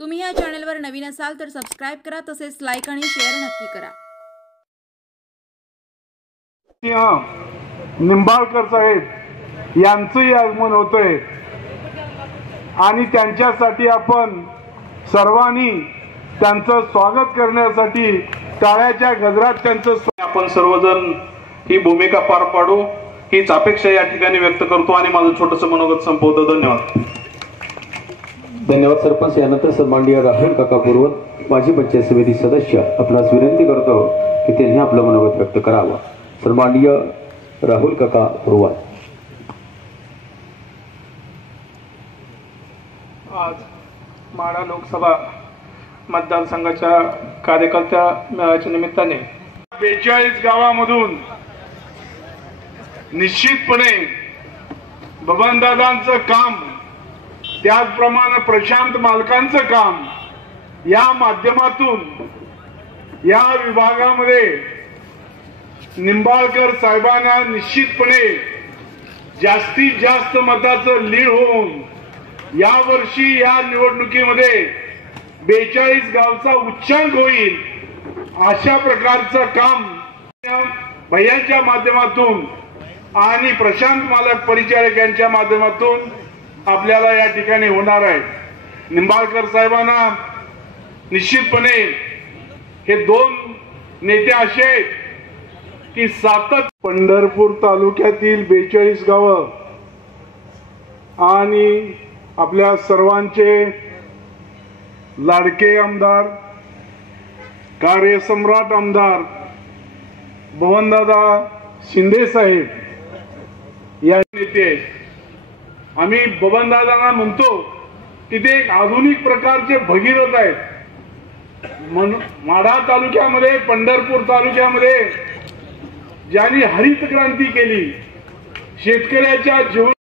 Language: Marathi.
तुम्ही या चॅनलवर नवीन असाल तर सबस्क्राइब करा, तसेच लाईक आणि शेअर नक्की करा। निंबाळकर साहेब यांचंही आगमन होतंय आणि त्यांच्यासाठी आपण सर्वांनी त्यांचं स्वागत करण्यासाठी टाळ्याच्या गजरात त्यांचं आपण सर्वजण ही भूमिका पार पाडू हीच अपेक्षा या ठिकाणी व्यक्त करतो आणि माझं छोटंसं मनोगत संपवतो। धन्यवाद। धन्यवाद सरपंच। यानंतर सन्माननीय राहुल काका पुरवत माजी पंचायत समिती सदस्य आपणास विनंती करतो की त्यांनी आपलं मनोगत व्यक्त करावं। सन्माननीय राहुल काका पुरवत। आज माढा लोकसभा मतदारसंघाच्या कार्यकर्त्या मेळाव्याच्या निमित्ताने 42 गावामधून निश्चितपणे बबनदादांचं काम, त्याचप्रमाणे प्रशांत मालकांचं काम या माध्यमातून या विभागामध्ये निंबाळकर साहेबांना निश्चितपणे जास्तीत जास्त मताचं लीड होऊन या वर्षी या निवडणुकीमध्ये 42 गावचा उच्चांक होईल अशा प्रकारचं काम भैयांच्या माध्यमातून आणि प्रशांत मालक परिचारक यांच्या माध्यमातून आपल्याला या ठिकाणी होणार आहे। निंबाळकर साहेबांना निश्चितपणे हे दोन नेते असे आहेत की पंढरपूर तालुक्यातील 42 गावं आणि आपल्या सर्वांचे लाडके आमदार, कार्यसम्राट आमदार बबनदादा शिंदे साहेब या नेते आम्ही बबनदादांना म्हणतो की ते एक आधुनिक प्रकारचे भगीरथ आहेत। माढा तालुक्यामध्ये, पंढरपूर तालुक्यामध्ये ज्यांनी हरित क्रांती केली, शेतकऱ्याच्या जीवन